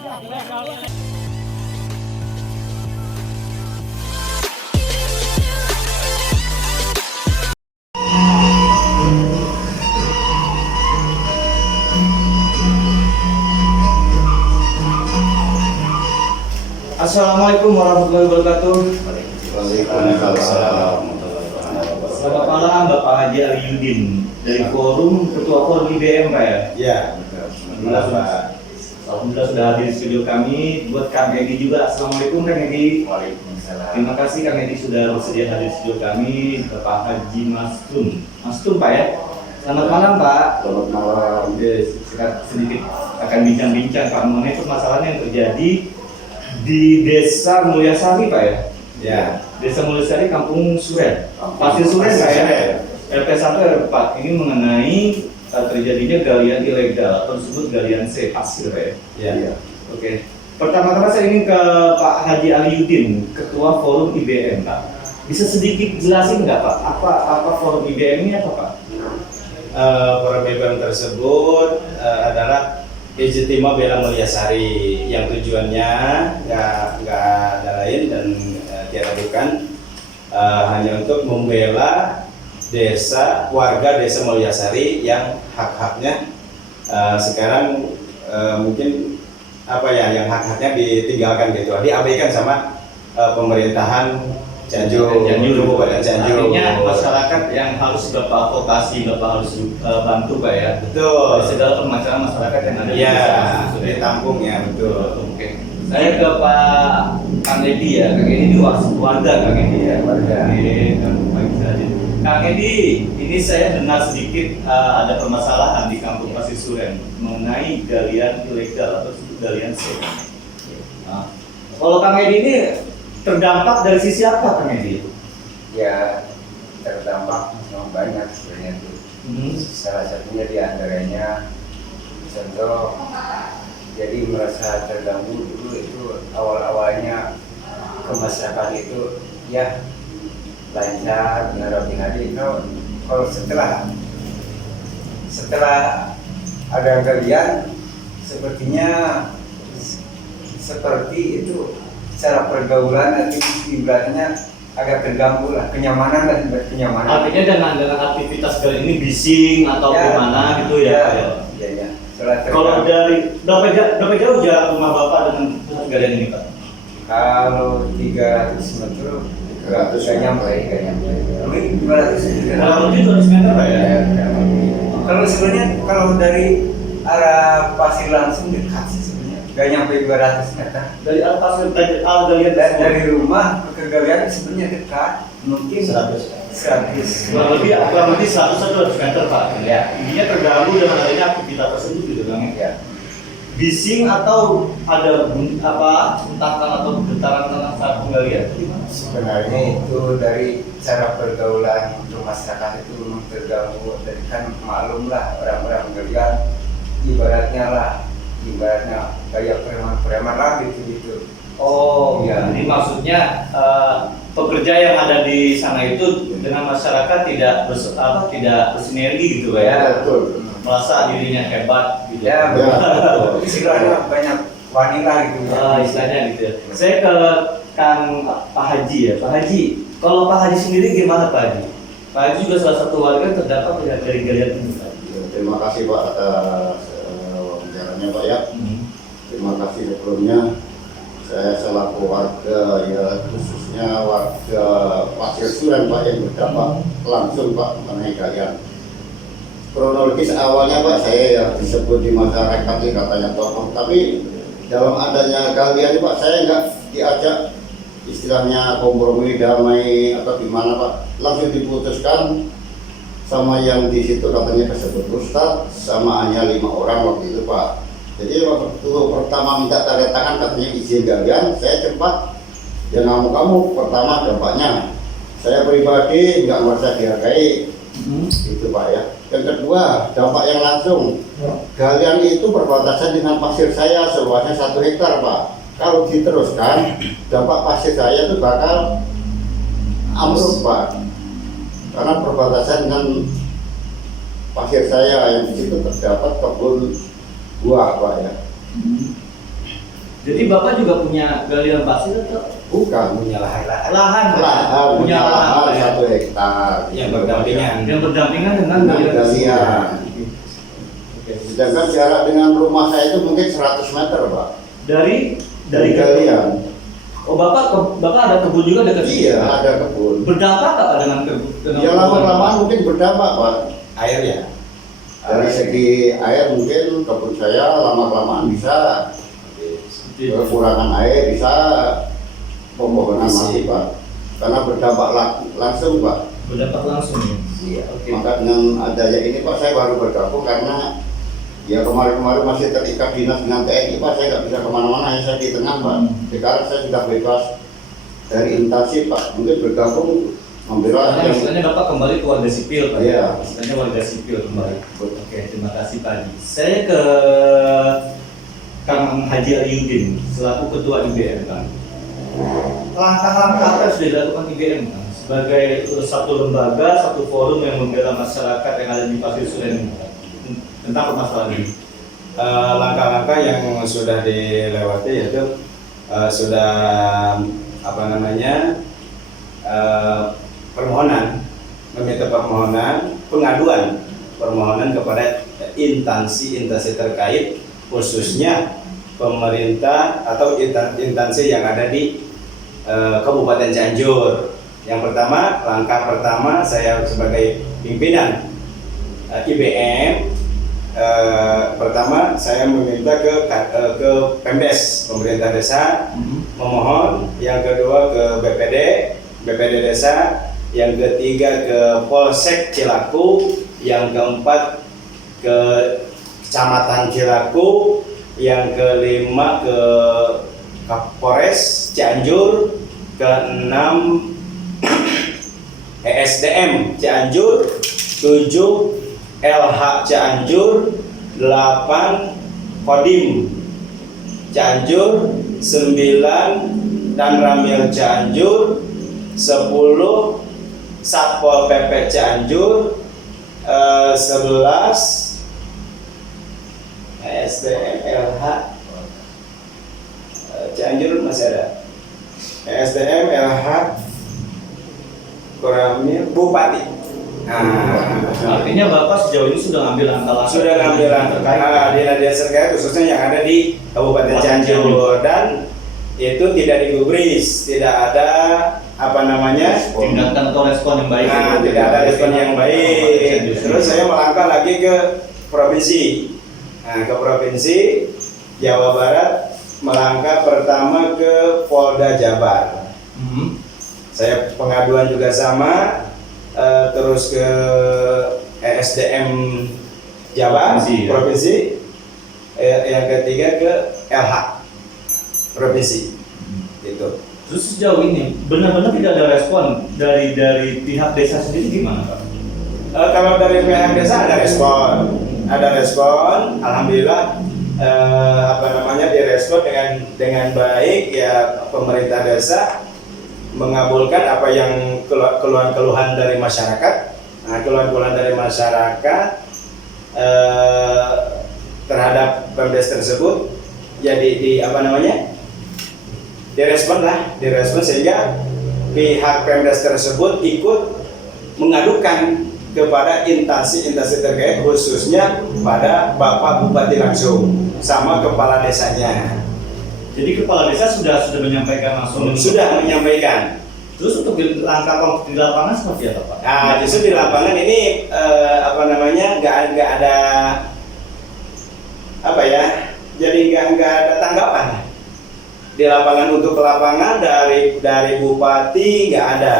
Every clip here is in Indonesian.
Assalamualaikum warahmatullahi wabarakatuh. Waalaikumsalam. Selamat malam Bapak Haji Aliyudin dari Ketua Forum IBM Pak ya. Ya, Bapak. Alhamdulillah sudah hadir di studio kami. Buat Kang Edi juga, Assalamualaikum Kang Edi. Waalaikumsalam. Terima kasih Kang Edi sudah bersedia hadir di studio kami. Bapak Haji Mastun Pak ya. Selamat malam Pak. Selamat malam. Sedikit akan bincang-bincang Pak mengenai permasalahan yang terjadi di Desa Mulyasari Pak ya. Ya. Desa Mulyasari Kampung Suren, Pasir Suren Pak ya. LP1 LP4 ini mengenai terjadinya galian ilegal atau disebut galian C pasir Pak ya. Ya. Oke. Pertama-tama saya ingin ke Pak Haji Aliyudin, Ketua Forum IBM Pak. Bisa sedikit jelasin nggak Pak? Apa Forum IBM ini apa Pak? Forum IBM tersebut adalah Ijtima Bela Mulyasari yang tujuannya nggak ada lain dan tiada bukan hanya untuk membela warga desa Mulyasari yang hak-haknya sekarang mungkin yang hak-haknya ditinggalkan gitu, diabaikan sama pemerintahan Cianjur. Artinya masyarakat yang harus Bapak advokasi, Bapak harus bantu Pak ya. Betul. Segala permasalahan masyarakat yang ada di Ya, desa. ditampung ya, betul. Oke. Saya ke Pak Kang Edi ya. Kang Edi ini warga Kang Edi ya. Warga. Oke, Kang Edi, ini saya dengar sedikit ada permasalahan di Kampung Pasir Suren mengenai galian ilegal atau galian C. Nah, kalau Kang Edi ini terdampak dari sisi apa Kang Edi? Ya, terdampak memang banyak sebenarnya itu. Salah satunya diantaranya contoh jadi merasa terganggu dulu itu awal-awalnya ke masyarakat itu ya lancar, rapi hadi. Kalau setelah ada galian sepertinya seperti itu cara pergaulan nanti ibaratnya agak terganggu lah, kenyamanan. Artinya dengan aktivitas galian ini bising atau gimana gitu ya? Ya. Kalau dari berapa jauh jarak rumah Bapak dengan pusat galian ini Pak? Kalau 300 meter, 300 gak nyampe. Mungkin 200 Kurang lebih 200 meter Pak ya? Kalau sebenarnya kalau dari arah Pasir langsung dekat sih sebenarnya, gak nyampe 200 meter. Dari arah pasir galian Dari rumah ke galian sebenarnya dekat, mungkin 100. kurang lebih 100 atau 200 meter Pak. Ya. Intinya terganggu dengan adanya aktivitas tersebut gitu Bang. Ya. Bising atau ada hentakan atau getaran tanah saat penggalian? Sebenarnya itu dari cara pergaulan untuk masyarakat itu memang terganggu. Jadi kan maklum lah orang-orang galian ibaratnya kayak preman lah gitu. Oh ya, jadi maksudnya pekerja yang ada di sana itu dengan masyarakat tidak bersinergi gitu ya? Betul. Merasa dirinya hebat gitu. Ya, betul. Istilahnya banyak wanita gitu. Istilahnya gitu ya. Saya ke Kang Pak Haji ya. Pak Haji, kalau Pak Haji sendiri gimana Pak Haji? Pak Haji juga salah satu warga terdampak dari galian ini Pak. Terima kasih Pak atas wawancaranya Pak ya. Terima kasih sebelumnya. Saya selaku warga ya khususnya warga Pasir Suren Pak yang berdampak langsung Pak mengenai galian. Kronologis awalnya Pak saya ya disebut di masyarakat katanya tokoh, tapi dalam adanya galian Pak saya nggak diajak istilahnya kompromi damai atau gimana Pak, langsung diputuskan sama yang di situ katanya tersebut Ustadz sama hanya 5 orang waktu itu Pak. Jadi waktu pertama minta tanda tangan katanya izin galian, saya cepat ya kamu pertama dampaknya saya pribadi nggak merasa dihargai itu Pak ya. Yang kedua dampak yang langsung galian itu berbatasan dengan pasir saya seluasnya 1 hektar Pak. Kalau diteruskan dampak pasir saya itu bakal ambruk Pak, karena perbatasan dengan pasir saya yang di situ terdapat kebun buah Pak ya. Jadi Bapak juga punya galian pasir atau Bukan. punya lahan lahan? Punya lahan ya? 1 hektar. yang berdampingan. Yang berdampingan dengan Dengan galian. Oke. Sedangkan jarak dengan rumah saya itu mungkin 100 meter, Pak. Dari galian. Oh, Bapak ada kebun juga dekat sini? Iya, ada kebun. Berdampak nggak dengan kebun? Ya lama-lama mungkin berdampak, Pak. Air ya. Dari segi air mungkin kebun saya lama-kelamaan bisa kekurangan air, bisa pemohonan mati, Pak. Karena berdampak langsung, Pak. Berdampak langsung ya? Iya. Oke. Maka dengan adanya ini, Pak, saya baru bergabung karena ya kemarin-kemarin masih terikat dinas dengan TNI, Pak. Saya nggak bisa kemana-mana, saya di tengah, Pak. Sekarang saya sudah bebas dari instansi, Pak. Mungkin bergabung membela Karena istilahnya Bapak kembali ke warga sipil, Pak. Iya. Istilahnya warga sipil kembali. Betul. Oke, terima kasih Pak Haji. Saya ke Kang Haji Aliudin selaku Ketua IBM, Kang. Langkah-langkah apa yang sudah dilakukan IBM, Kang? Sebagai satu lembaga, satu forum yang membela masyarakat yang ada di Pasir Suren tentang permasalahan ini. Langkah-langkah yang sudah dilewati yaitu sudah apa namanya permohonan, meminta pengaduan permohonan kepada instansi terkait, khususnya pemerintah atau instansi yang ada di Kabupaten Cianjur. Yang pertama, langkah pertama saya sebagai pimpinan IBM, pertama saya meminta ke Pemdes, pemerintah desa, memohon. Yang kedua ke BPD desa, yang ketiga ke Polsek Cilaku, yang keempat ke Kecamatan Cilaku, yang kelima ke Kapolres Cianjur, keenam ESDM Cianjur, 7 LH Cianjur, 8 Kodim Cianjur, 9 dan Ramil Cianjur, 10 Satpol PP Cianjur, 11 SDM LH Cianjur masih ada, SDM LH Koramil Bupati. Artinya Bapak sejauh ini sudah ngambil langkah-langkah. Sudah ngambil langkah dinas terkait, khususnya yang ada di Kabupaten Cianjur, dan itu tidak digubris, tidak ada apa namanya tindakan atau respon yang baik. tidak ada respon yang baik. Terus saya melangkah lagi ke provinsi. Ke provinsi Jawa Barat, melangkah pertama ke Polda Jabar. Saya pengaduan juga sama, terus ke ESDM Jabar provinsi, yang ketiga ke LH provinsi. Gitu. Terus sejauh ini benar-benar tidak ada respon dari pihak desa sendiri, gimana Pak? Kalau dari pihak desa ada respon, alhamdulillah. Direspon dengan baik ya. Pemerintah desa mengabulkan apa yang keluhan-keluhan dari masyarakat. Keluhan-keluhan dari masyarakat terhadap Pemdes tersebut ya direspon sehingga pihak Pemdes tersebut ikut mengadukan kepada instansi terkait, khususnya pada Bapak Bupati langsung sama kepala desanya. Jadi kepala desa sudah menyampaikan langsung. Sudah menyampaikan. Terus untuk langkah konkret di lapangan seperti apa Pak? Justru di lapangan ini nggak ada jadi nggak ada tanggapan. Di lapangan, untuk ke lapangan dari Bupati nggak ada.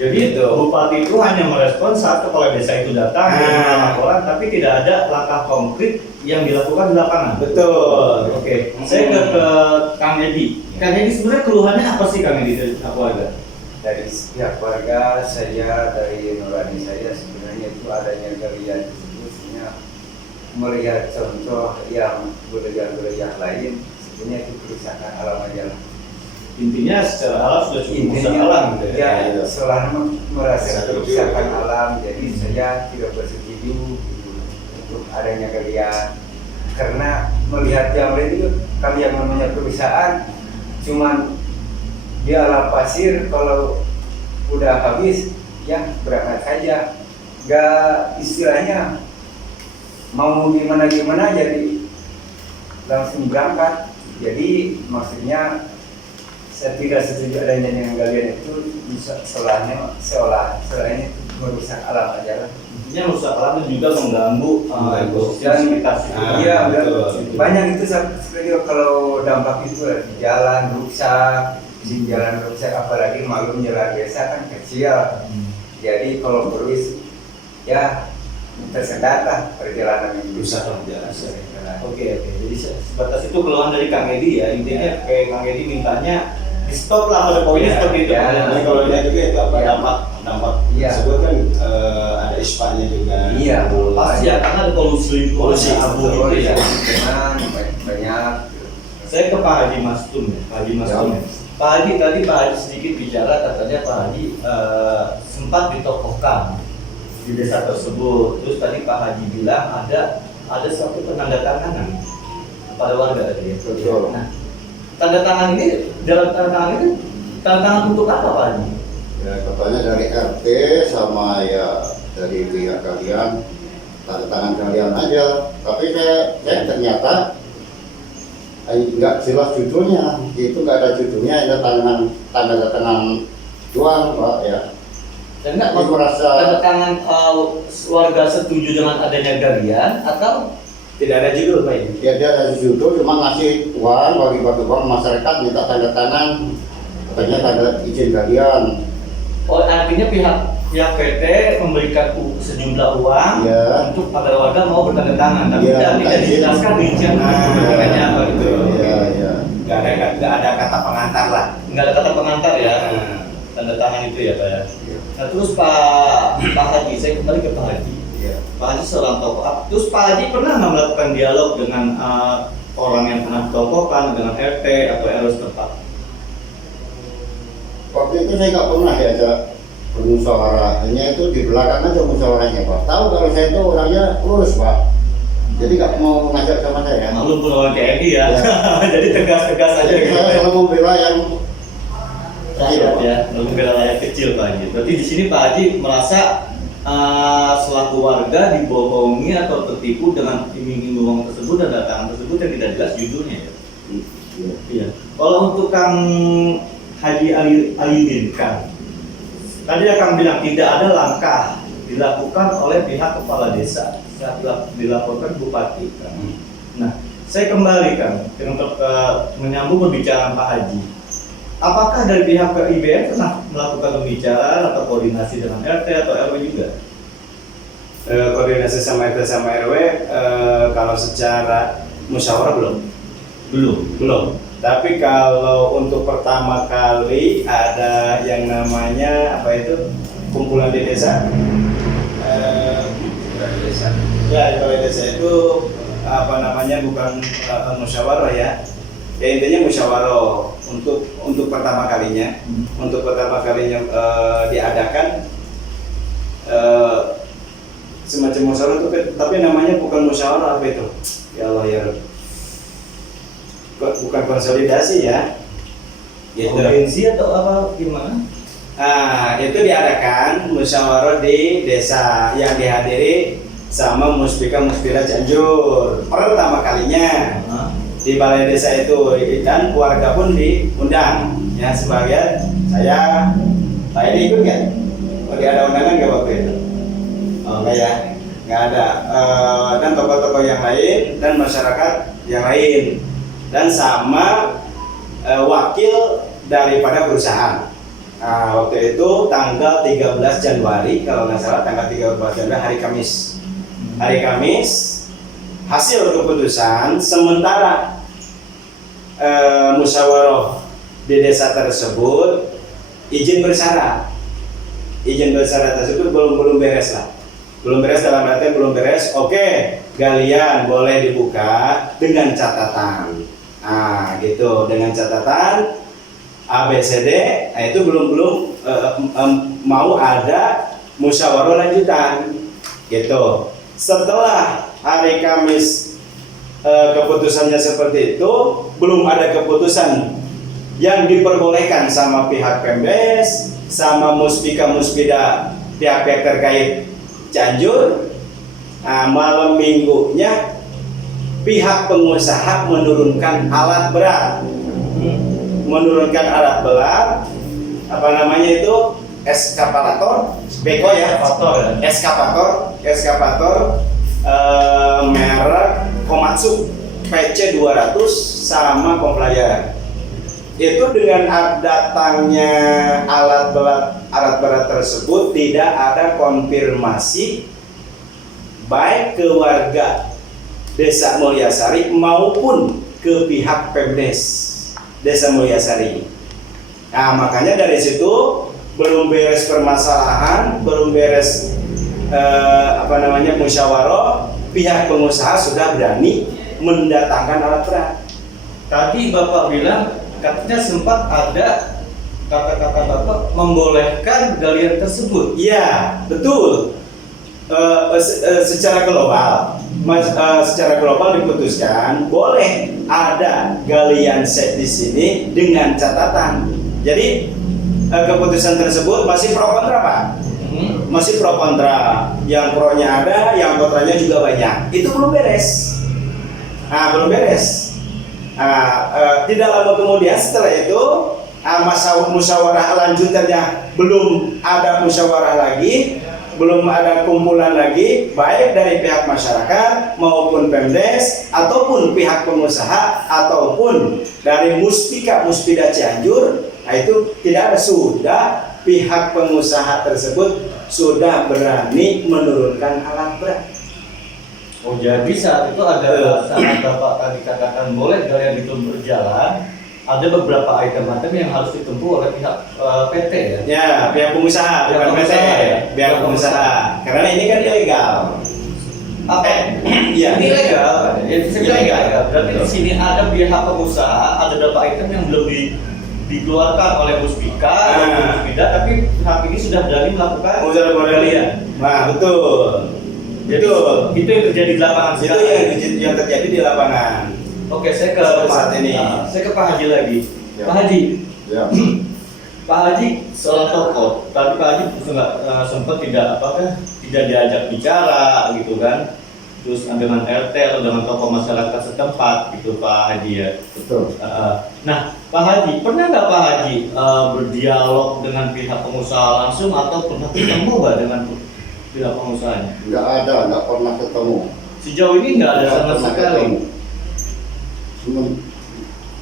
Jadi Bupati itu hanya merespon saat kepala desa itu datang dengan laporan, tapi tidak ada langkah konkret yang dilakukan di lapangan. Betul. Oke. Saya ke Kang Edi. Kang Edi, sebenarnya keluhannya apa sih Kang Edi dari keluarga? Dari setiap keluarga saya, dari nurani saya, sebenarnya itu adanya galian sebenarnya melihat contoh yang budaya-budaya lain, sebenarnya itu kerusakan alam aja lah. Intinya secara alam sudah cukup merusak alam gitu ya. Selama merasa kerusakan alam, jadi saya tidak bersetuju untuk adanya galian, karena melihat yang lain itu, kalau yang namanya perusahaan cuman dia lap pasir, kalau udah habis ya berangkat saja, gak istilahnya mau gimana jadi langsung berangkat. Jadi maksudnya saya tidak setuju adanya dengan galian itu bisa seolahnya itu merusak alam aja lah. Intinya merusak alam dan juga mengganggu ekosistem sekitar situ. Iya, betul. banyak itu seperti kalau dampak itu jalan rusak, apalagi maklum jalan desa kan kecil. Jadi kalau terus ya tersendat lah perjalanan yang Rusak lah jalan. Oke. Jadi sebatas itu keluhan dari Kang Edi ya. Intinya kayak Kang Edi mintanya di stop lah pada poinnya seperti itu. Jadi kalau lihat juga itu apa Ya. dampak Iya. tersebut kan ada ispanya juga. Iya, Pasti ya karena ada polusi abu itu ya. banyak. Saya ke Pak Haji Mastum ya, Pak Haji Mastum ya. Pak Haji tadi Pak Haji sedikit bicara, katanya Pak Haji sempat ditokohkan di desa tersebut. Terus tadi Pak Haji bilang ada suatu penandatanganan kepada warga tadi ya. Betul. Nah, tanda tangan ini dalam tanda tangan ini tanda tangan untuk apa Pak Haji? Ya katanya dari RT sama ya dari pihak kalian, tanda tangan kalian aja. Tapi saya ternyata nggak jelas judulnya, itu nggak ada judulnya, ada tanda tangan doang Pak ya. Dan enggak Aku merasa tanda tangan warga setuju dengan adanya galian atau Tidak ada judul Pak ini. ya dia ada judul cuma ngasih uang, bagi-bagi uang masyarakat minta tanda tangan, katanya tanda izin galian. artinya pihak PT memberikan sejumlah uang Ya. untuk agar warga mau bertanda tangan, tapi Ya, tidak dijelaskan rincian pertanyaannya apa gitu. Iya. Nggak ada kata pengantar lah. Nggak ada kata pengantar ya, tanda tangan itu ya Pak ya. Nah terus Pak Haji, saya kembali ke Pak Haji. Iya. Pak Haji seorang tokoh. Terus Pak Haji pernah nggak melakukan dialog dengan orang yang pernah ditokohkan, dengan RT atau RW setempat? Waktu itu saya nggak pernah diajak bermusyawarah, hanya itu di belakang aja musyawarahnya Pak. Tahu kalau saya itu orangnya lurus Pak, jadi nggak mau ngajak sama saya. Maklum pun orang TNI ya, jadi tegas-tegas aja Jadi gitu. saya selalu membela yang Rakyat ya, membela rakyat kecil Pak Haji. Berarti di sini Pak Haji merasa selaku warga dibohongi atau tertipu dengan iming-iming uang tersebut dan datangan tersebut yang tidak jelas judulnya ya. Iya. Kalau untuk Kang Haji Alidin Kang, tadi Kang bilang tidak ada langkah dilakukan oleh pihak kepala desa saat dilaporkan Bupati. Kang. Nah, saya kembali Kang untuk menyambung pembicaraan Pak Haji. Apakah dari pihak IBN pernah melakukan pembicaraan atau koordinasi dengan RT atau RW juga? Koordinasi sama RT sama RW kalau secara musyawarah belum. Tapi kalau untuk pertama kali ada yang namanya apa itu kumpulan di desa, ya kalau desa itu apa namanya bukan musyawarah ya. Ya intinya musyawarah untuk pertama kalinya, diadakan semacam musyawarah itu, tapi namanya bukan musyawarah apa itu? Ya Allah ya. Bukan konsolidasi ya. Gitu. Konvensi atau apa gimana? Itu diadakan musyawarah di desa yang dihadiri sama Musbika Musbira Cianjur pertama kalinya di balai desa itu, dan keluarga pun diundang ya sebagai saya. Pak ini ikut nggak? Ada undangan nggak waktu itu? Oh enggak ya, nggak ada. Dan tokoh-tokoh yang lain dan masyarakat yang lain dan sama wakil daripada perusahaan. Waktu itu tanggal 13 Januari kalau nggak salah, tanggal 13 Januari hari Kamis hasil keputusan sementara musyawarah di desa tersebut izin bersyarat tersebut belum beres dalam artian belum beres. Oke, galian boleh dibuka dengan catatan gitu, dengan catatan ABCD. Itu belum mau ada musyawarah lanjutan gitu. Setelah hari Kamis keputusannya seperti itu, belum ada keputusan yang diperbolehkan sama pihak Pemdes, sama Muspika Muspida pihak-pihak terkait Cianjur. Nah, malam minggunya pihak pengusaha menurunkan alat berat, apa namanya itu, eskavator, beko ya, eskavator merek Komatsu PC 200 sama komplayer. Itu dengan datangnya alat berat tersebut tidak ada konfirmasi baik ke warga Desa Mulyasari maupun ke pihak Pemdes Desa Mulyasari. Nah, makanya dari situ belum beres permasalahan, belum beres musyawarah, pihak pengusaha sudah berani mendatangkan alat berat. Tadi Bapak bilang katanya sempat ada kata-kata Bapak membolehkan galian tersebut. Iya, betul. Secara global diputuskan boleh ada galian set di sini dengan catatan. Jadi keputusan tersebut masih pro kontra, Pak. Masih pro kontra. Yang pronya ada, yang kontranya juga banyak. Itu belum beres. Belum beres. Tidak lama kemudian setelah itu musyawarah lanjutannya belum ada musyawarah lagi, belum ada kumpulan lagi baik dari pihak masyarakat maupun Pemdes ataupun pihak pengusaha ataupun dari Muspika Muspida Cianjur. Nah, itu tidak ada, sudah pihak pengusaha tersebut sudah berani menurunkan alat berat. Oh, jadi saat itu ada saat Bapak tadi katakan boleh galian itu berjalan, ada beberapa item-item yang harus ditempuh oleh pihak PT ya? Ya, pihak pengusaha, bukan PT, pihak pengusaha. Karena ini kan ilegal. Iya. Ini ilegal, ya, ilegal. Berarti di sini ada pihak pengusaha, ada beberapa item yang belum dikeluarkan oleh Muspika, Muspida, tapi pihak ini sudah berani melakukan galian. Nah, betul. Jadi itu yang terjadi di lapangan Itu sekarang. yang terjadi di lapangan. Oke, saya ke Saat ini. Saya ke Pak Haji lagi. Ya. Pak Haji, Ya. Pak Haji seorang tokoh. Tadi Pak Haji sempat tidak diajak bicara gitu kan. Terus dengan RT atau dengan tokoh masyarakat setempat gitu Pak Haji ya. Betul. Nah, Pak Haji, pernah nggak Pak Haji berdialog dengan pihak pengusaha langsung atau pernah ketemu nggak dengan pihak pengusahanya? Nggak pernah ketemu. Sejauh ini nggak ada Nggak sama pernah sekali. ketemu.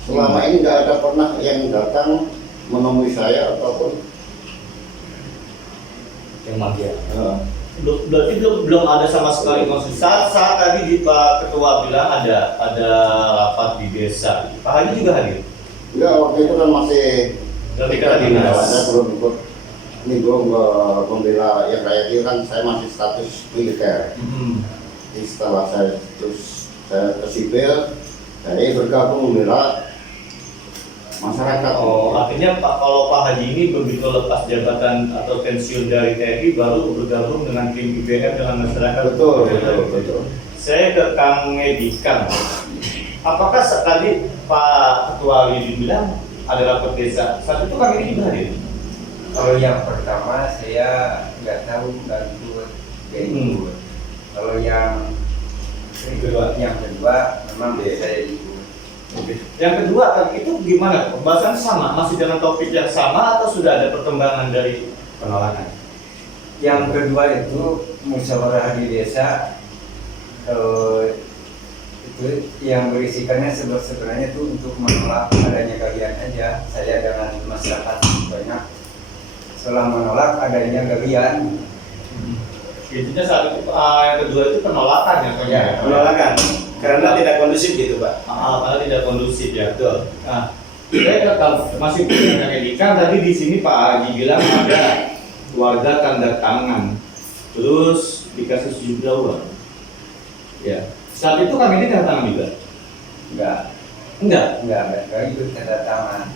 Selama ini nggak ada pernah yang datang menemui saya ataupun Yang magia. Berarti belum ada sama sekali konsul. Saat tadi di Pak Ketua bilang ada rapat di desa. Pak Haji juga hadir. enggak, waktu itu kan masih Ketika dinas. saya belum ikut, ini belum membela yang kayak itu kan, saya masih status militer. Jadi setelah saya ke sipil, saya bergabung membela masyarakat. Oh, artinya kalau Pak Haji ini begitu lepas jabatan atau pensiun dari TNI baru bergabung dengan tim IBM dengan masyarakat. Betul. Saya ke Kang Edikang. Apakah tadi Pak Ketua Lidi bilang ada rapat desa? Saat itu Kang Edi juga hadir. Kalau yang pertama saya nggak tahu, nggak ikut. Kalau yang kedua memang saya ikut. Yang kedua itu gimana? Pembahasan sama, masih dengan topik yang sama atau sudah ada perkembangan dari penolakan? Yang kedua itu musyawarah di desa, itu yang berisikannya sebenarnya itu untuk menolak adanya galian aja. Saya dengan masyarakat banyak setelah menolak adanya galian. Intinya saat itu yang kedua itu penolakan ya? Penolakan. Karena tidak kondusif gitu, Pak. Karena tidak kondusif ya. Betul. Nah, saya masih punya pendidikan. Tadi di sini Pak Haji bilang ada warga tanda tangan, terus dikasih sejumlah uang. Ya. Saat itu kami ini tanda tangan juga. Enggak. Enggak ikut tanda tangan.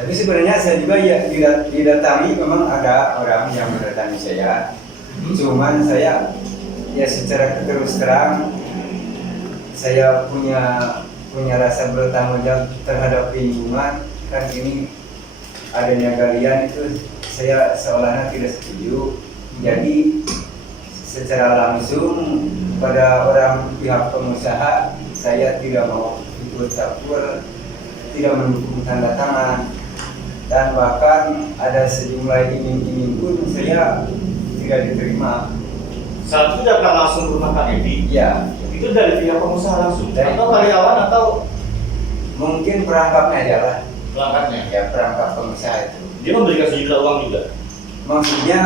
Tapi sebenarnya saya juga ya didatangi, memang ada orang yang mendatangi saya. Cuman saya ya secara terus terang saya punya rasa bertanggung jawab terhadap lingkungan. Kan ini adanya galian itu saya seolahnya tidak setuju. Jadi secara langsung pada orang pihak pengusaha saya tidak mau ikut campur, tidak mendukung tanda tangan, dan bahkan ada sejumlah iming-iming pun saya tidak diterima. Saat itu datang langsung ke rumah Kang Edi. Ya, Itu dari pihak pengusaha langsung, Dari- atau karyawan atau mungkin perangkapnya aja lah. pelanggannya? Ya, perangkap pengusaha itu. Dia memberikan sejumlah uang juga. Maksudnya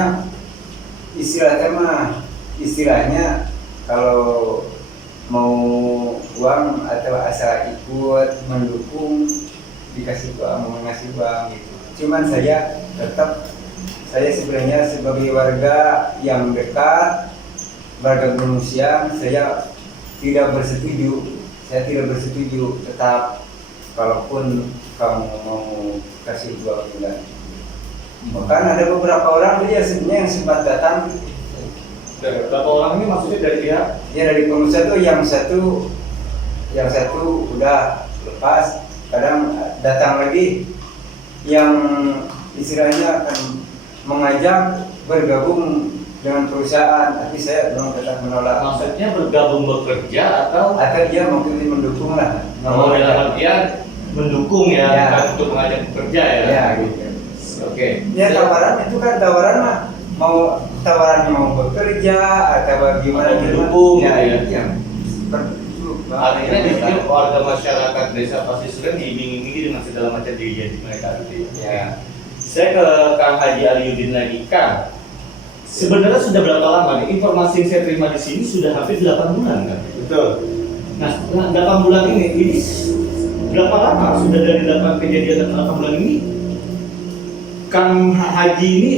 istilahnya kalau mau uang atau asal ikut mendukung dikasih uang, mau ngasih uang gitu. Cuman saya sebenarnya sebagai warga yang dekat, warga Gunung Siang, saya tidak bersetuju. Tetap kalaupun kamu mau kasih uang juga. Bahkan ada beberapa orang dia sebenarnya yang sempat datang. Dan berapa orang ini maksudnya dari pihak? Ya dari pengusaha tuh yang satu udah lepas, kadang datang lagi yang istilahnya akan mengajak bergabung dengan perusahaan, tapi saya memang tetap menolak. Maksudnya bergabung bekerja atau Dia mungkin mendukung lah. mau dalam artian mendukung ya, Ya. bukan untuk mengajak bekerja ya? Ya gitu. Oke. Ya tawaran itu kan tawaran mah tawarannya mau bekerja atau gimana Atau mendukung, ya, gitu ya. iya. Seperti itu. Artinya di sini warga masyarakat desa Pasisuren diiming-imingi dengan segala macam janji mereka gitu ya. Ya. Saya ke Kang Haji Aliuddin lagi, Kang. Sebenarnya sudah berapa lama nih? Informasi yang saya terima di sini sudah hampir 8 bulan kan? Betul. Nah, 8 bulan ini berapa lama sudah dari 8 kejadian 8 bulan ini? Kang Haji ini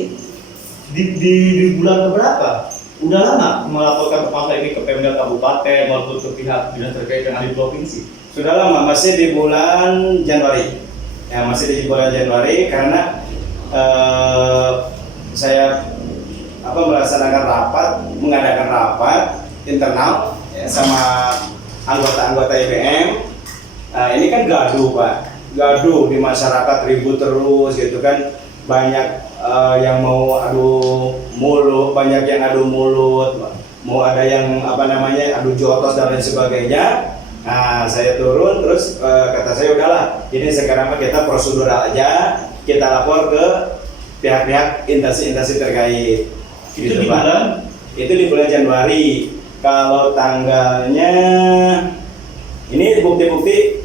di bulan keberapa? Udah lama melaporkan masalah ini ke Pemda Kabupaten maupun ke pihak dinas terkait yang ada di provinsi. Sudah lama, masih di bulan Januari. Ya, masih di bulan Januari karena saya mengadakan rapat internal ya, sama anggota-anggota IPM. Ini kan gaduh Pak, gaduh di masyarakat, ribut terus gitu kan, banyak yang mau adu mulut, banyak yang adu mulut, mau ada yang adu jotos dan lain sebagainya. Nah, saya turun terus kata saya udahlah, ini sekarang kita prosedural aja, kita lapor ke pihak-pihak instansi terkait. Itu Gitu, di Pak. bulan Itu di bulan Januari. Kalau tanggalnya ini bukti-bukti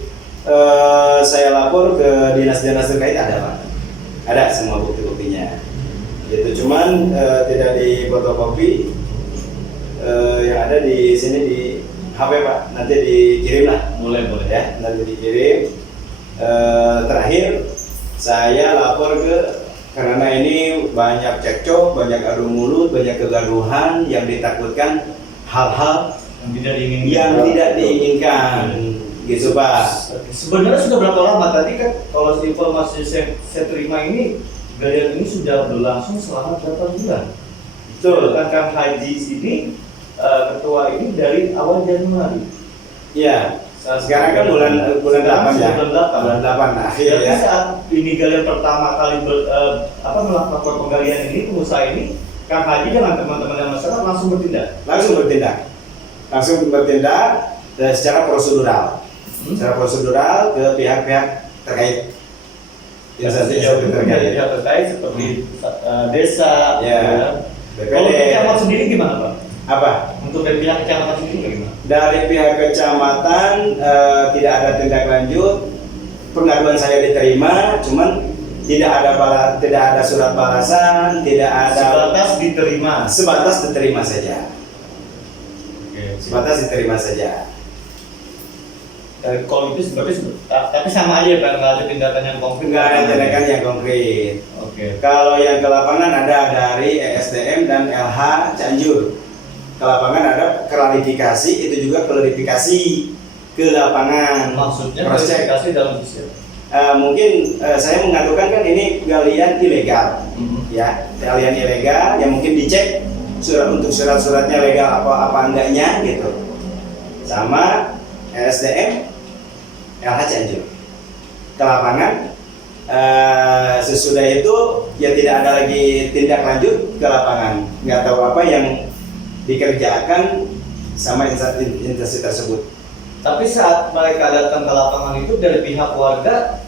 saya lapor ke dinas-dinas terkait ada Pak. Ada semua bukti-buktinya. Itu cuman tidak di fotokopi, yang ada di sini di HP Pak. Nanti dikirim lah. boleh Ya, nanti dikirim. Terakhir saya lapor karena ini banyak cekcok, banyak adu mulut, banyak kegaduhan yang ditakutkan hal-hal yang tidak diinginkan, gitu Pak. Sebenarnya sudah berapa lama tadi kan kalau informasi saya terima ini galian ini sudah berlangsung selama berapa bulan? Betul. Kang Haji ini ketua ini dari awal Januari. Iya. Sekarang kan bulan 8 ya. Bulan 8 akhir Jadi ya. saat ini galian pertama kali melakukan penggalian ini, pengusaha ini, Kang Haji dengan teman-teman yang masyarakat langsung bertindak. Langsung bertindak secara prosedural. Secara prosedural ke pihak-pihak terkait. Instansi terkait. Pihak terkait seperti desa, Ya. Kalau untuk BPD. kecamatan sendiri gimana Pak? Apa? Untuk dari pihak kecamatan sendiri bagaimana? Dari pihak kecamatan tidak ada tindak lanjut. Pengaduan saya diterima, cuman tidak ada surat balasan, tidak ada Sebatas diterima. sebatas diterima saja. Oke. Sebatas diterima saja. Kalau itu tapi sama aja kan, nggak ada tindakan yang konkret. Enggak ada tindakan yang konkret. Oke. Kalau yang ke lapangan ada dari ESDM dan LH Cianjur. Ke lapangan ada klarifikasi, itu juga klarifikasi ke lapangan. Maksudnya Cross check. klarifikasi dalam sistem. Mungkin saya mengadukan kan ini galian ilegal, ya galian ilegal yang mungkin dicek surat-suratnya legal apa enggaknya gitu. Sama RSDM LH Cianjur ke lapangan. Sesudah itu ya tidak ada lagi tindak lanjut ke lapangan, nggak tahu apa yang dikerjakan sama instansi tersebut. Tapi saat mereka datang ke lapangan itu dari pihak warga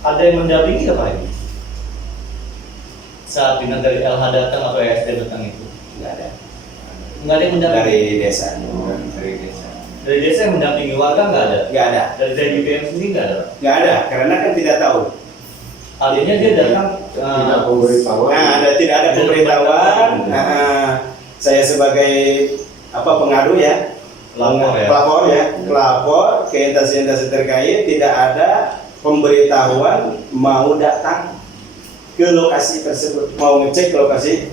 ada yang mendampingi nggak Pak Edi? Saat dinas dari LH datang atau ESD datang itu Nggak ada. nggak ada yang mendampingi Dari desa. Dari desa. dari desa yang mendampingi warga nggak ada. Nggak ada. Dari BPM sendiri nggak ada. Nggak ada, karena kan tidak tahu. Artinya dia datang Tidak pemberitahuan. Nah, tidak ada pemberitahuan. Saya sebagai pengadu ya, pelapor ke instansi terkait, tidak ada pemberitahuan mau datang ke lokasi tersebut, mau ngecek lokasi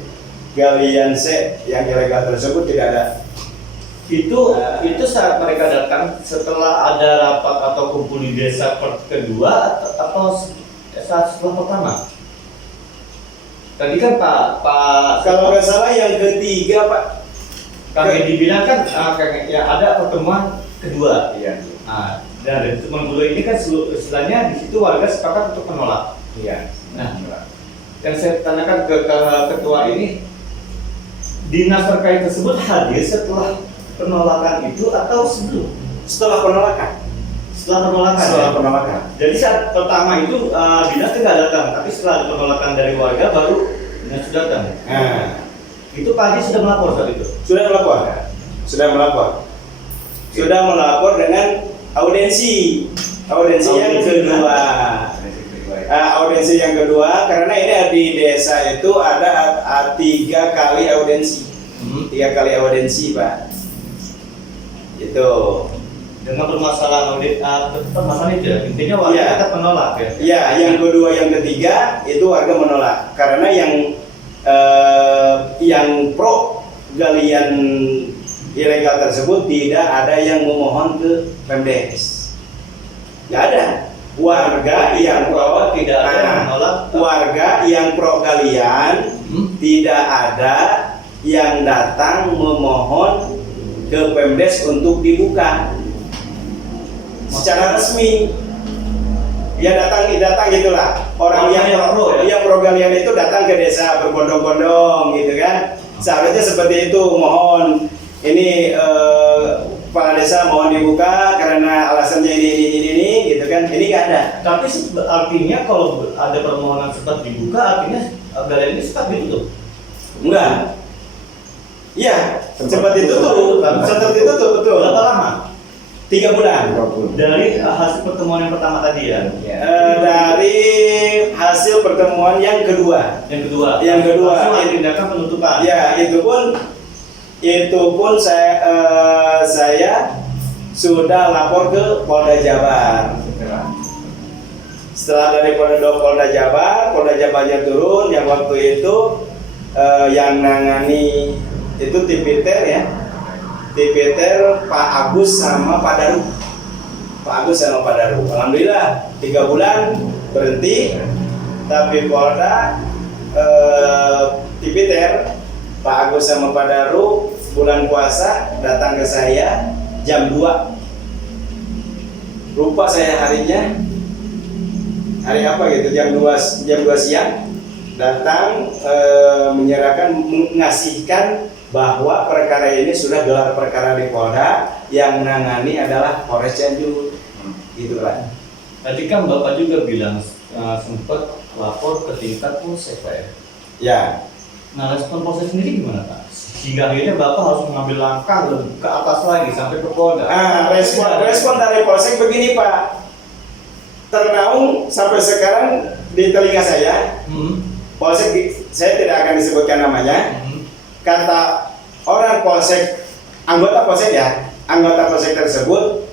galian C yang ilegal tersebut, tidak ada. itu saat mereka datang setelah ada rapat atau kumpul di desa kedua atau saat setelah pertama. Tadi kan Pak Kalau nggak salah yang ketiga Pak. Kang Edi bilang kan ya ada pertemuan kedua. Iya. Nah, dan dari pertemuan kedua ini kan istilahnya di situ warga sepakat untuk menolak. Iya. Nah, yang saya tanyakan ke ketua ini, dinas terkait tersebut hadir setelah penolakan itu atau sebelum? Setelah penolakan. Setelah penolakan. Setelah Ya? penolakan. Jadi saat pertama itu dinas itu nggak datang, tapi setelah ada penolakan dari warga baru dinas itu datang. Nah, Itu Pak Haji sudah melapor saat itu. sudah melapor dengan audiensi yang kedua. Audiensi yang kedua, karena ini di desa itu ada 3 kali audiensi. 3 kali audiensi Pak. Itu. Dengan permasalahan audit, permasalahan itu ya, intinya warga Iya. tetap menolak ya. Ya, yang kedua, yang ketiga itu warga menolak karena yang pro galian ilegal tersebut tidak ada yang memohon ke Pemdes. Nggak ada. Warga yang pro tidak ada yang menolak. Warga yang pro galian tidak ada yang datang memohon ke Pemdes untuk dibuka secara resmi. Ya datang gitulah orang yang pro galian itu datang ke desa berbondong-bondong gitu kan. Seharusnya seperti itu, mohon ini kepala desa mohon dibuka karena alasannya ini gitu kan. Ini nggak ada. Tapi artinya kalau ada permohonan sempat dibuka, artinya galian ini sempat ditutup. Enggak. Iya, sempat ditutup. Betul. Berapa lama? 3 bulan. Dari hasil pertemuan yang pertama tadi ya. Dari hasil pertemuan yang kedua. Yang kedua. Langsung ada tindakan penutupan. Ya, itu pun saya sudah lapor ke Polda Jabar. Setelah dari Polda Jabarnya turun, yang waktu itu yang nangani itu Tipiter ya. Tipiter Pak Agus sama Pak Daru. Alhamdulillah 3 bulan berhenti, tapi Polda Tipiter Pak Agus sama Pak Daru bulan puasa datang ke saya jam 2. Lupa saya harinya. Hari apa gitu, jam 2 siang datang mengasihkan bahwa perkara ini sudah gelar perkara di Polda, yang menangani adalah Polres Cianjur. Gitu lah. Tadi kan Bapak juga bilang sempat lapor ke tingkat polsek Pak ya. Ya. Nah, respon polsek sendiri gimana Pak? Hingga akhirnya Bapak harus mengambil langkah ke atas lagi sampai ke Polda. Respon dari polsek begini Pak. Ternaung sampai sekarang di telinga saya. Polsek, saya tidak akan disebutkan namanya. Kata orang polsek, anggota polsek tersebut,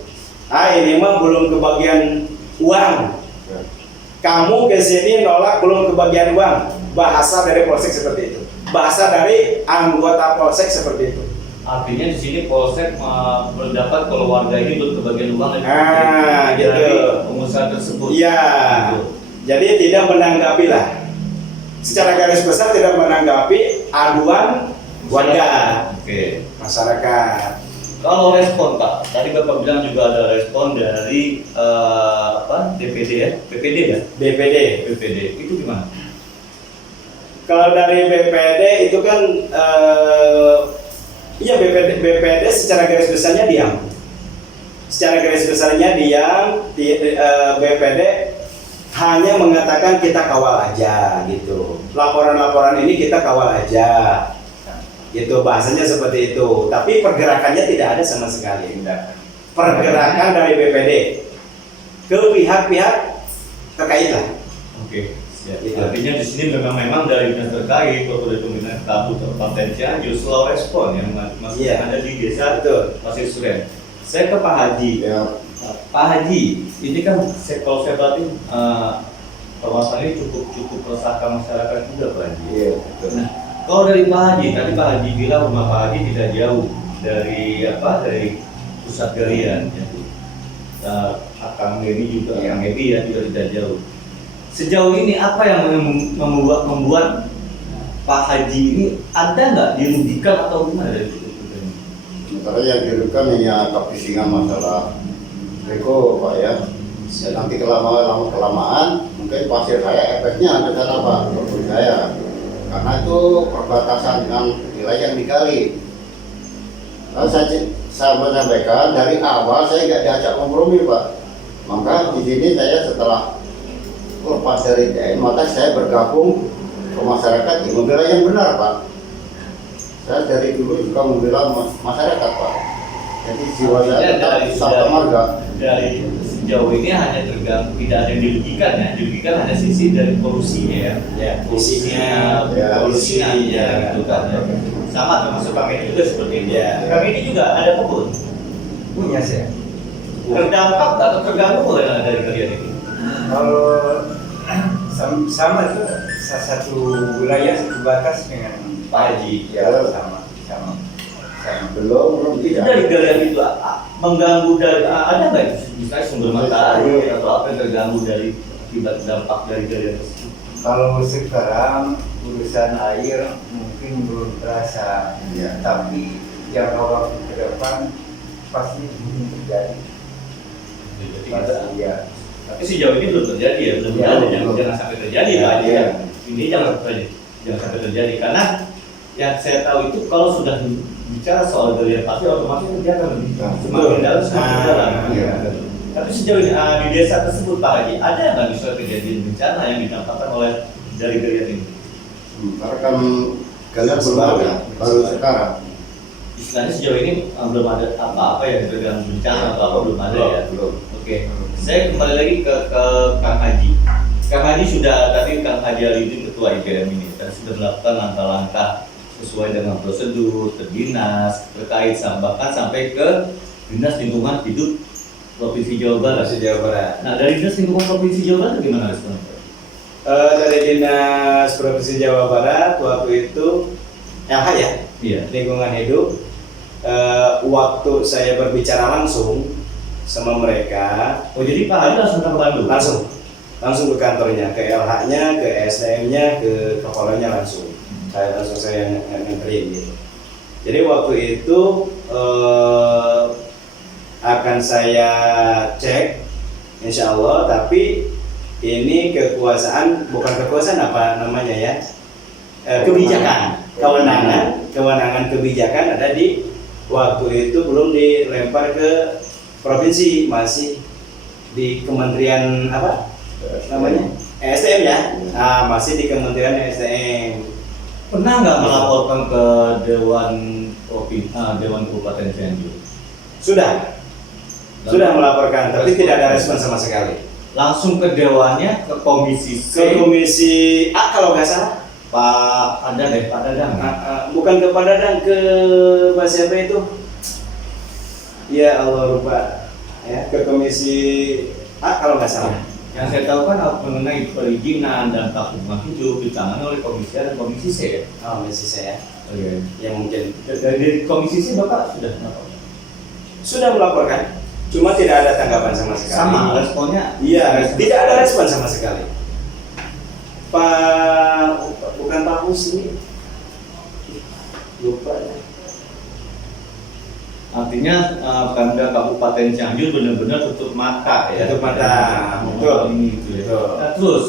ini mah belum kebagian uang. Kamu kesini nolak belum kebagian uang. Bahasa dari polsek seperti itu. Bahasa dari anggota polsek seperti itu. Artinya di sini polsek berpendapat kalau warga ini belum kebagian uang gitu. dari pengusaha tersebut. Iya. Gitu. Jadi tidak menanggapi lah. Secara garis besar tidak menanggapi aduan warga, Oke. masyarakat. Kalau respon Pak, tadi Bapak bilang juga ada respon dari DPD ya, PPD ya, BPD. PPD itu gimana? Kalau dari BPD itu kan iya BPD secara garis besarnya diam. Secara garis besarnya diam, BPD hanya mengatakan kita kawal aja gitu. Laporan-laporan ini kita kawal aja. Gitu bahasanya seperti itu. Tapi pergerakannya tidak ada sama sekali. Pergerakan dari BPD ke pihak-pihak terkait lah. Oke. Ya, Gitu. artinya di sini memang dari dinas terkait atau dari pembinaan kabut Kabupaten Cianjur slow respon yang masih Iya. ada di desa Betul. Pasir Suren. Saya ke Pak Haji. Ya, Pak Haji, ini kan kalau saya perhatiin permasalahan ini cukup resahkan masyarakat juga Pak Haji. iya, betul. Nah, kalau dari Pak Haji, tadi Pak Haji bilang rumah Pak Haji tidak jauh dari pusat galian. Ya. Akang ini juga, Akang Edi ya juga tidak jauh. Sejauh ini apa yang membuat Pak Haji ini ada nggak dirugikan atau gimana dari itu? Sementara yang dirugikan hanya kebisingan masalah Eko Pak ya. Dan nanti kelamaan mungkin pasir saya efeknya ke sana Pak, menurut saya. Karena itu perbatasan dengan wilayah yang digali. Lalu saya menyampaikan dari awal saya nggak diajak kompromi Pak. Maka di sini saya setelah lepas dari TNI, maka saya bergabung ke masyarakat yang membela yang benar Pak. Saya dari dulu juga membela masyarakat Pak. Jadi jiwa saya tetap sabta marga. Dari sejauh ini hanya tergantung, tidak ada yang dirugikan ya. Dirugikan hanya sisi dari polusinya ya. Ya, Polusinya, ya, polusinya polusi, ya, ya. gitu kan. Ya. Sama termasuk kami juga seperti itu. Ya. Kami ini juga ada kebun. Punya saya. Terdampak atau terganggu oleh dari kalian ini? Kalau sama itu salah satu wilayah satu batas dengan Pak Haji. ya sama. Belum Itu tidak. dari galian itu mengganggu dari ada nggak misalnya sumber mata air atau apa yang terganggu dari akibat dampak dari galian tersebut? Kalau sekarang urusan air mungkin belum terasa, Ya. tapi jangka waktu ke depan pasti mungkin terjadi. Jadi Pasti kita, ya. tapi sejauh ini belum terjadi ya, belum Ya, ada, belum. jangan sampai terjadi Ya, Pak Haji ya. ya. Ini jangan sampai terjadi karena yang saya tahu itu kalau sudah bicara soal galian pasti otomatis dia akan semakin dalam semakin dalam. Iya. Tapi sejauh ini di desa tersebut Pak Haji ada nggak misalnya kejadian bencana yang didampakkan oleh dari galian ini? Karena kan kalian belum ada, baru sekarang. Istilahnya sejauh ini belum ada apa-apa yang terganggu bencana atau apa belum ada ya. Belum. Oke, saya kembali lagi ke Kang Haji. Kang Haji sudah tadi Kang Haji Alidin ketua IGM ini dan sudah melakukan langkah-langkah sesuai dengan prosedur ke dinas terkait bahkan sampai ke dinas lingkungan hidup Provinsi Jawa Barat. Masih Jawa Barat. Nah dari dinas lingkungan Provinsi Jawa Barat gimana responnya? Dari Dinas Provinsi Jawa Barat waktu itu LH ya, Iya. lingkungan hidup. Waktu saya berbicara langsung sama mereka, Oh jadi Pak Haji langsung ke Bandung? langsung ke kantornya, ke LH-nya, ke SDM-nya, ke kepalanya langsung. Saya nganterin gitu. Jadi waktu itu akan saya cek, insya Allah. Tapi ini bukan kekuasaan apa namanya ya, kebijakan, kewenangan kebijakan ada di waktu itu belum dilempar ke provinsi, masih di Kementerian apa namanya SDM ya, masih di Kementerian SDM. Pernah nggak melaporkan ke Dewan Kabupaten Cianjur? Sudah melaporkan, tapi tidak ada respon sama sekali. Langsung ke dewannya, ke komisi C, Ke komisi A kalau nggak salah, Pak Dadang. bukan ke Pak Dadang, ke Pak siapa itu? Ya Allah lupa. Ya, ke komisi A kalau nggak salah. Yang saya tahu kan mengenai perizinan dan lingkungan hidup ditangani oleh komisi A dan komisi C. Ya? Komisi saya, Oke. ya mungkin Dari komisi C Bapak sudah melaporkan? sudah melaporkan, cuma tidak ada tanggapan sama sekali. Sama responnya? Iya, tidak ada respon sama sekali. Bukan Pak Husni, lupa ya. Artinya Pemda Kabupaten Cianjur benar-benar tutup mata ya. Tutup mata, betul. Ini gitu ya. Betul. Nah, terus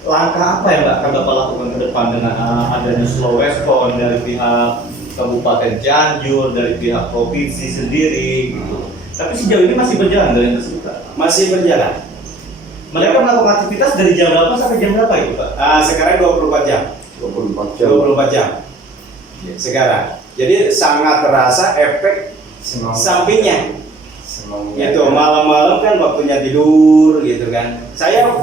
langkah apa yang akan Bapak lakukan ke depan dengan adanya slow respon dari pihak Kabupaten Cianjur, dari pihak provinsi sendiri gitu. Tapi sejauh ini masih berjalan dari yang tersebut, Pak? Masih berjalan. Mereka melakukan aktivitas dari jam berapa sampai jam berapa itu, Pak? Sekarang 24 jam. 24 jam. 24 jam. Sekarang. Jadi sangat terasa efek sampingnya. Gitu, malam-malam kan waktunya tidur gitu kan.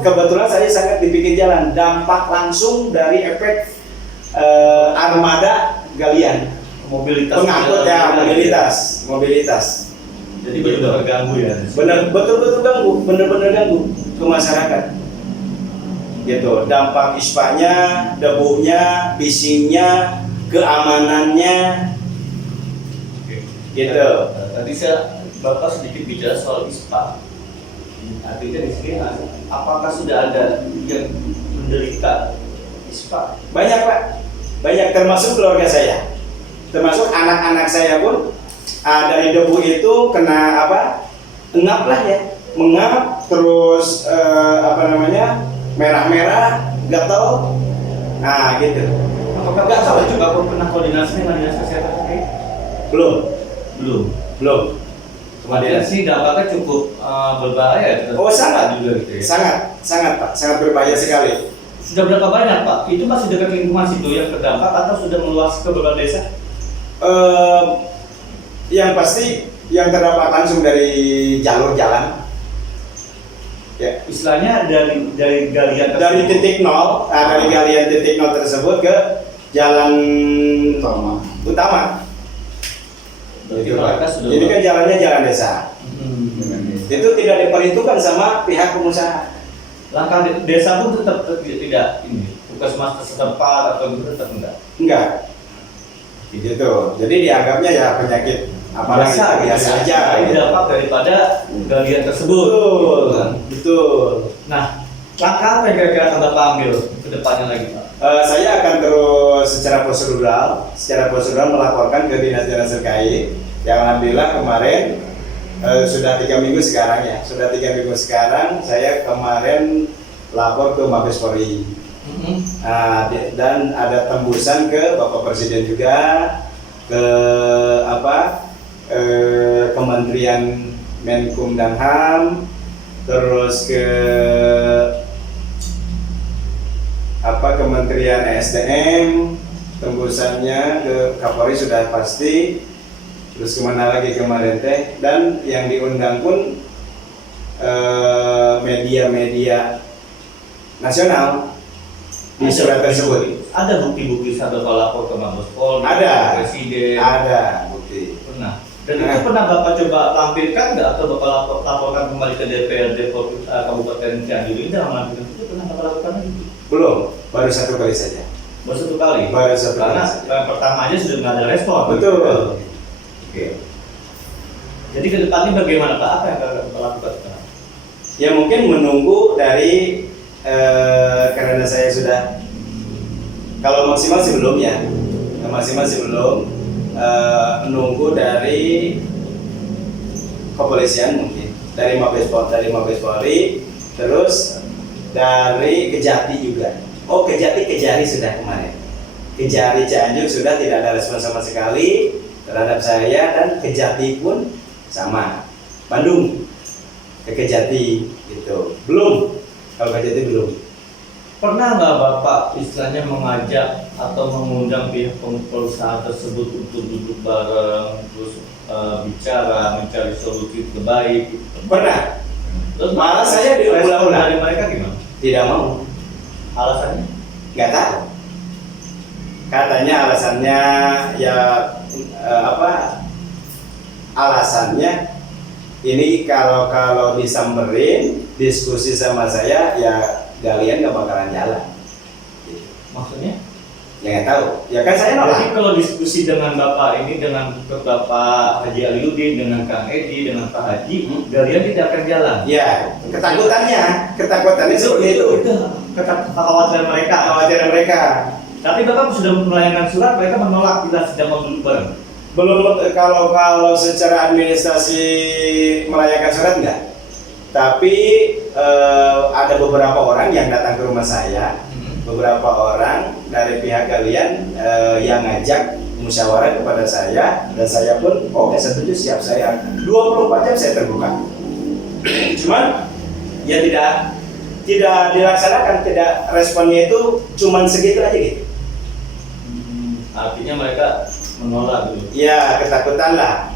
Kebetulan saya sangat di pinggir jalan, dampak langsung dari efek armada galian. Mobilitas. Pengangkut ya, mobilitas. Jadi benar-benar ganggu ya. Betul ganggu, benar-benar ganggu ke masyarakat. Gitu, dampak ispanya, debunya, bisingnya, keamanannya. Gitu. Tadi Bapak sedikit bicara soal ISPA. Artinya di sini apakah sudah ada yang menderita ISPA? Banyak Pak, banyak termasuk keluarga saya, termasuk anak-anak saya pun dari debu itu kena engap lah ya, mengap terus merah-merah, gatal, nah gitu. Apakah Bapak juga pernah koordinasi dengan dinas kesehatan terkait? Belum. Kemudian sih dampaknya cukup berbahaya. Oh sangat juga gitu ya. sangat Pak, sangat berbahaya sekali. Sudah berapa banyak Pak? Itu masih dekat lingkungan situ yang terdampak atau sudah meluas ke beberapa desa? Yang pasti yang terdampak langsung dari jalur jalan. Ya. Istilahnya dari galian Dari titik nol, dari galian titik nol tersebut ke jalan utama. Berarti mereka sudah. Jadi kan jalannya jalan desa. Itu tidak diperhitungkan sama pihak pengusaha. Langkah desa pun tetap tidak ini. Puskesmas setempat atau tetap enggak? Enggak. Gitu. Jadi dianggapnya ya penyakit biasa aja. Ini dampak daripada galian tersebut. Betul. Kan? Betul. Nah, langkah apa yang kira-kira akan Bapak ambil ke depannya lagi Pak? Saya akan terus secara prosedural melaporkan ke dinas-dinas terkait. Yang alhamdulillah kemarin sudah 3 minggu sekarang ya. Saya kemarin lapor ke Mabes Polri. Dan ada tembusan ke Bapak Presiden juga, ke Kementerian Menkum dan HAM, terus ke Kementerian SDM, tembusannya ke Kapolri sudah pasti. Terus kemana lagi kemarin teh, dan yang diundang pun media-media nasional di surat tersebut. Ada bukti-bukti saat Bapak lapor ke Mabes Polri, Ada. Presiden? Ada bukti. Pernah. Dan itu pernah Bapak coba lampirkan nggak atau Bapak laporkan kembali ke DPRD Kabupaten Cianjur ini dalam lampirkan itu pernah Bapak lakukan itu? Belum, baru 1 kali saja. Baru 1 kali? Baru 1 kali Karena saja. yang pertama aja sudah nggak ada respon. Betul. Oke. Jadi ke depannya bagaimana Pak? Apa yang akan Bapak lakukan sekarang? Ya mungkin menunggu dari karena saya sudah, kalau maksimal sih belum ya, menunggu dari kepolisian mungkin, dari Mabes Polri, terus dari Kejati juga. Kejari sudah kemarin. Kejari Cianjur sudah tidak ada respon sama sekali terhadap saya, dan Kejati pun sama. Bandung ke Kejati gitu. Belum. Kalau Kejati belum. Pernah nggak Bapak istilahnya mengajak atau mengundang pihak perusahaan tersebut untuk duduk bareng, terus bicara, mencari solusi terbaik? Pernah. Terus Malah saya diulang-ulang. dari mereka gimana? Tidak mau. Alasannya? Nggak tahu. Katanya alasannya ya alasannya ini kalau disamperin diskusi sama saya ya kalian nggak bakalan jalan. Maksudnya? Ya nggak tahu. Ya kan saya nolak. Jadi kalau diskusi dengan Bapak ini, dengan Bapak Haji Aliuddin, dengan Kang Edi, dengan Pak Haji, kalian tidak akan jalan. Ya, ketakutannya seperti itu. Kekhawatiran mereka. Kekhawatiran mereka. Tapi Bapak sudah melayangkan surat, mereka menolak bila sedang mau duduk bareng. Belum, kalau secara administrasi melayangkan surat enggak. Tapi ada beberapa orang yang datang ke rumah saya, beberapa orang dari pihak kalian yang ngajak musyawarah kepada saya, dan saya pun oke setuju, siap, saya 24 jam saya terbuka. Cuman ya tidak dilaksanakan, tidak, responnya itu cuman segitu aja gitu. Artinya mereka menolak gitu. Ya, ketakutan lah.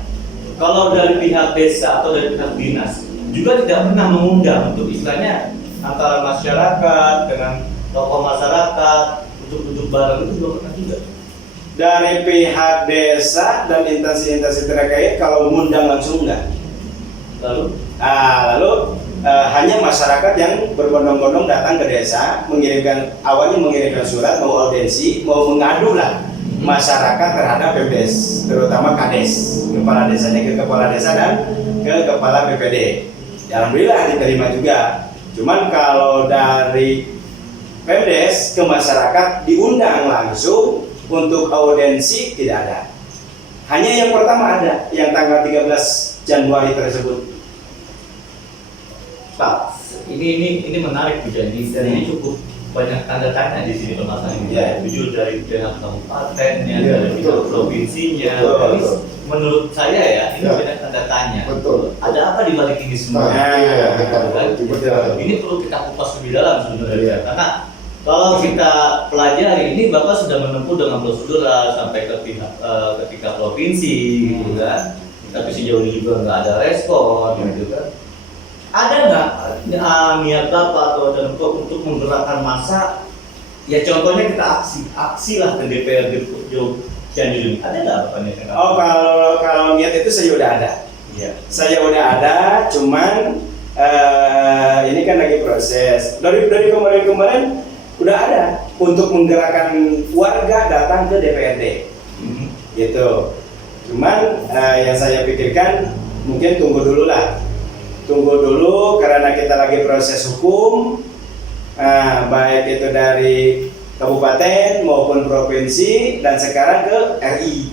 Kalau dari pihak desa atau dari pihak dinas juga tidak pernah mengundang untuk istilahnya antara masyarakat dengan tokoh masyarakat untuk duduk bareng, itu belum pernah juga. Dari pihak desa dan instansi-instansi terkait kalau mengundang langsung enggak. Lalu Lalu hanya masyarakat yang berbondong-bondong datang ke desa, awalnya mengirimkan surat, mau audiensi, mau mengadu lah masyarakat terhadap BPS, terutama Kades, kepala desanya, ke kepala desa dan ke kepala BPD. Alhamdulillah diterima juga. Cuman kalau dari Pemdes ke masyarakat diundang langsung untuk audiensi tidak ada. Hanya yang pertama ada, yang tanggal 13 Januari tersebut. Pak, ini menarik Bu Janji, dan ini cukup banyak tanda tanya di sini permasalahan ini. Ya. Jujur dari pihak kabupatennya, Ya, dari pihak betul. provinsinya. Betul, Tapi betul. menurut saya ya, ini Ya. banyak tanda tanya. Betul. Ada apa di balik ini semua? Nah, iya, Kan? betul. Ini perlu kita kupas lebih dalam sebenarnya, Iya. karena kalau kita pelajari ini Bapak sudah menempuh dengan prosedural sampai ke pihak ketika provinsi, gitu kan. Tapi sejauh ini juga nggak ada respon, gitu kan. Ada nggak niat Bapak atau dan untuk menggerakkan massa? Ya contohnya kita aksi lah ke DPRD Cianjur ini. Ada nggak Bapak niat? Oh, kalau niat itu saya udah ada. Iya. Saya udah ada, cuman ini kan lagi proses. Dari kemarin udah ada untuk menggerakkan warga datang ke DPRD, gitu. Cuman yang saya pikirkan mungkin tunggu dulu karena kita lagi proses hukum, baik itu dari kabupaten maupun provinsi dan sekarang ke RI,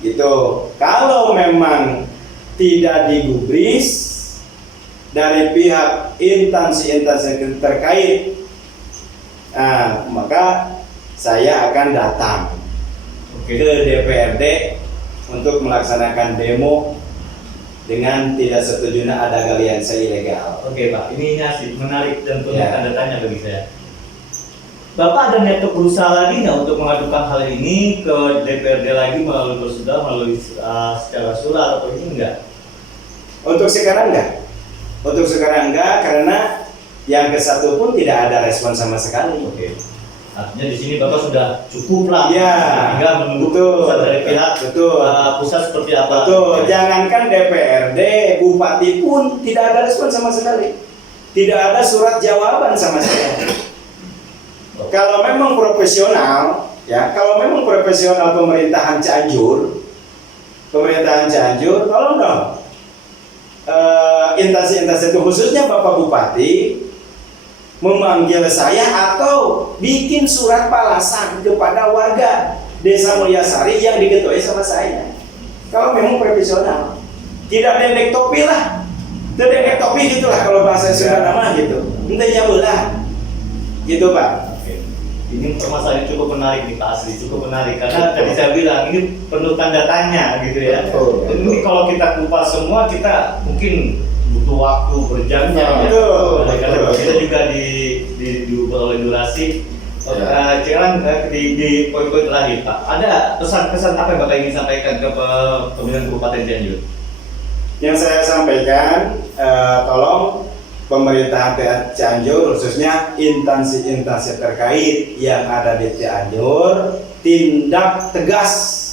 gitu. Kalau memang tidak digubris dari pihak instansi terkait, maka saya akan datang ke DPRD untuk melaksanakan demo dengan tidak setujunya ada galian ilegal. Oke Pak, ini asik, menarik dan punya Ya. tanda tanya bagi saya. Bapak ada niat untuk berusaha lagi nggak untuk mengadukan hal ini ke DPRD lagi melalui prosedur, melalui secara surat atau ini enggak? Untuk sekarang enggak, karena yang ke satu pun tidak ada respon sama sekali. Oke. Artinya di sini Bapak sudah cukup lah. Iya. Tinggal menunggu Betul. keputusan dari pihak Betul. pusat seperti apa. Betul, jangankan DPRD, bupati pun tidak ada respon sama sekali. Tidak ada surat jawaban sama saya. Kalau memang profesional pemerintahan Cianjur, tolong dong instansi-instansi itu khususnya Bapak Bupati memanggil saya atau bikin surat balasan kepada warga Desa Mulyasari yang diketuai sama saya. Kalau memang profesional, tidak dendek topi lah, dendek topi gitulah kalau bahasa Sunda nama gitu, intinya belah, gitu Pak. Oke. Ini permasalahan cukup menarik nih Pak Asri, cukup menarik karena tadi saya bilang ini perlu tanda tanya gitu ya. Betul, Dan betul. ini kalau kita kupas semua kita mungkin butuh waktu berjam-jam ya. Betul, Karena betul. kita juga diukur oleh durasi. Ya. Sekarang di poin-poin terakhir Pak, ada pesan-pesan apa yang Bapak ingin sampaikan ke pemilihan Kabupaten Cianjur? Yang saya sampaikan, tolong pemerintahan Cianjur khususnya instansi-instansi terkait yang ada di Cianjur tindak tegas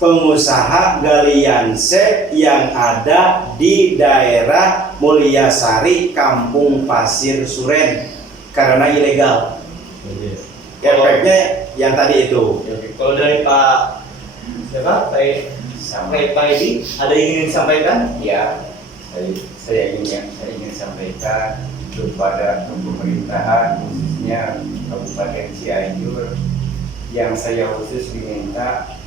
pengusaha galian seks yang ada di daerah Mulyasari, Kampung Pasir Suren karena ilegal. Efeknya yang tadi itu. Oke. Kalau dari Pak siapa? Pak Edi, ada yang ingin disampaikan? Ya, saya ingin sampaikan kepada pemerintahan khususnya Kabupaten Cianjur yang saya khusus diminta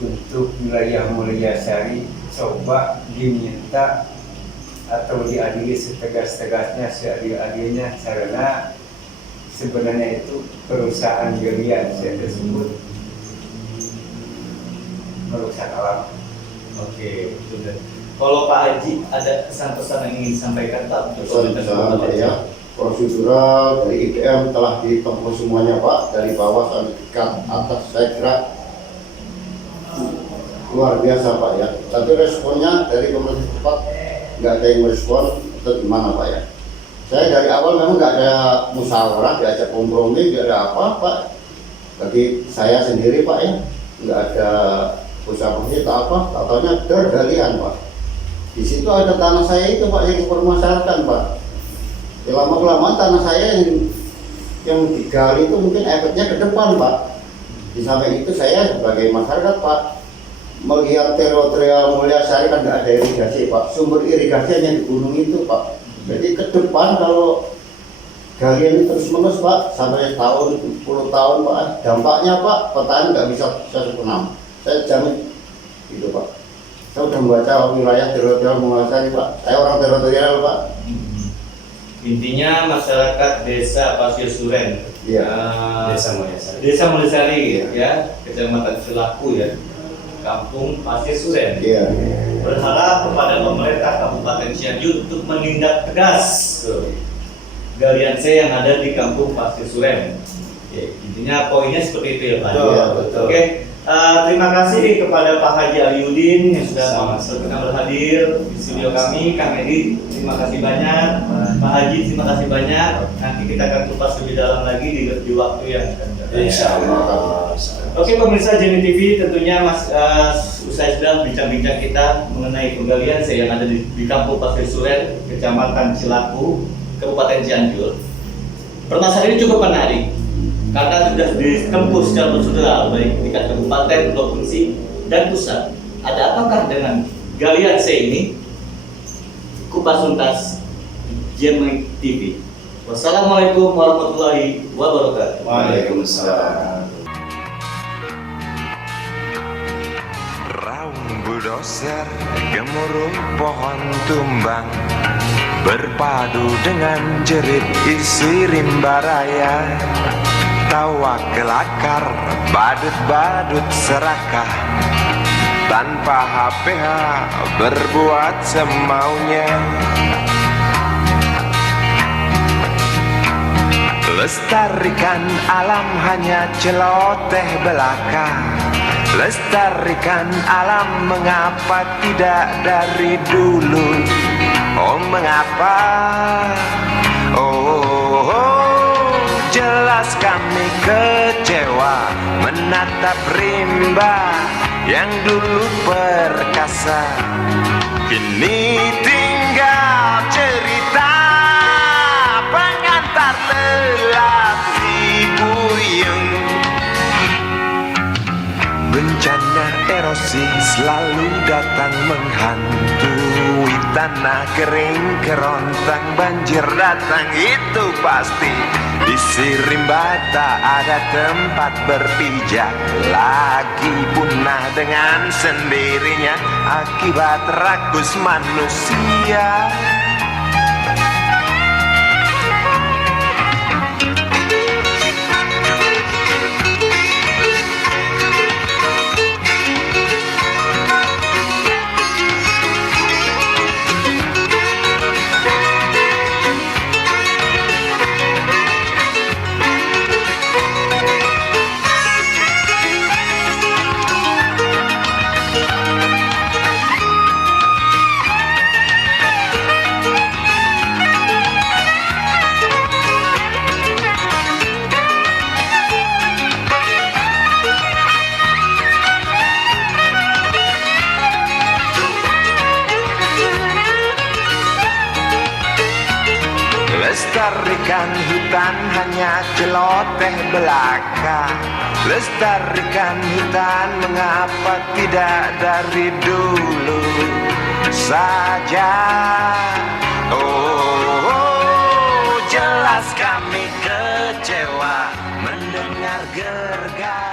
untuk wilayah Mulyasari coba diminta atau diadili setegas-tegasnya, seadil-adilnya, karena sebenarnya itu perusahaan galian saya tersebut merusak alam. Oke, sudah. Kalau Pak Haji ada pesan-pesan yang ingin disampaikan Pak untuk Pesan-pesan Pak ya, prosedural dari IPM telah ditempuh semuanya Pak, dari bawah sampai tingkat atas, saya kira luar biasa Pak ya. Tapi responnya dari pemerintah tempat nggak ada yang respon atau gimana Pak ya. Saya dari awal memang nggak ada musyawarah, nggak ada kompromi, nggak ada apa Pak. Bagi saya sendiri Pak ya, nggak ada usaha-usaha tak apa, katanya tergalian Pak. Di situ ada tanah saya itu Pak yang dipermasalahkan Pak. Ya, lama-kelamaan tanah saya yang digali itu mungkin efeknya ke depan Pak. Di samping itu saya sebagai masyarakat Pak melihat teritorial Mulyasari kan nggak ada irigasi Pak, sumber irigasi hanya di gunung itu Pak. Jadi ke depan kalau galian ini terus menerus Pak sampai tahun 10 tahun Pak, dampaknya Pak petani nggak bisa senam. Saya jamin gitu Pak. Saya sudah membaca wilayah teritorial Mulyasari Pak. Saya orang teritorial Pak. Intinya masyarakat desa Pasir Suren, Iya. Desa Mulyasari. ya, Kecamatan Cilaku ya, Kampung Pasir Suren. Iya. Berharap kepada pemerintah Kabupaten Cianjur untuk menindak tegas galian C yang ada di Kampung Pasir Suren. Ya, intinya poinnya seperti itu ya Pak. Betul, Ya. betul. Oke, terima kasih kepada Pak Haji Aliudin yang sudah berhadir di studio kami. Kang Edi, terima kasih banyak. Pak Haji, terima kasih banyak. Nanti kita akan kupas lebih dalam lagi di waktu yang akan datang. Insya Allah. Oke pemirsa Jeni TV, tentunya usai sudah bincang-bincang kita mengenai penggalian C yang ada di Kampung Pasir Suren, Kecamatan Cilaku, Kabupaten Cianjur. Permasalahan ini cukup menarik karena sudah ditempuh secara prosedural baik tingkat kabupaten, provinsi, dan pusat. Ada apakah dengan galian C ini? Kupas tuntas Jeni TV. Wassalamualaikum warahmatullahi wabarakatuh. Waalaikumsalam. Raung bulldozer gemuruh pohon tumbang, berpadu dengan jerit isi rimba raya. Tawa kelakar, badut-badut serakah, tanpa HPH berbuat semaunya. Lestarikan alam hanya celoteh belaka. Lestarikan alam mengapa tidak dari dulu? Oh mengapa? Oh, jelas kami kecewa menatap rimba yang dulu perkasa. Kini tinggal cerita pengantar lelaki buyung. Bencana erosi selalu datang menghantui tanah kering kerontang, banjir datang itu pasti. Di Sirimba tak ada tempat berpijak lagi, punah dengan sendirinya akibat rakus manusia. Lestarikan hutan hanya celoteh belaka. Lestarikan hutan mengapa tidak dari dulu saja? Oh, jelas kami kecewa mendengar Sinar Gergaji.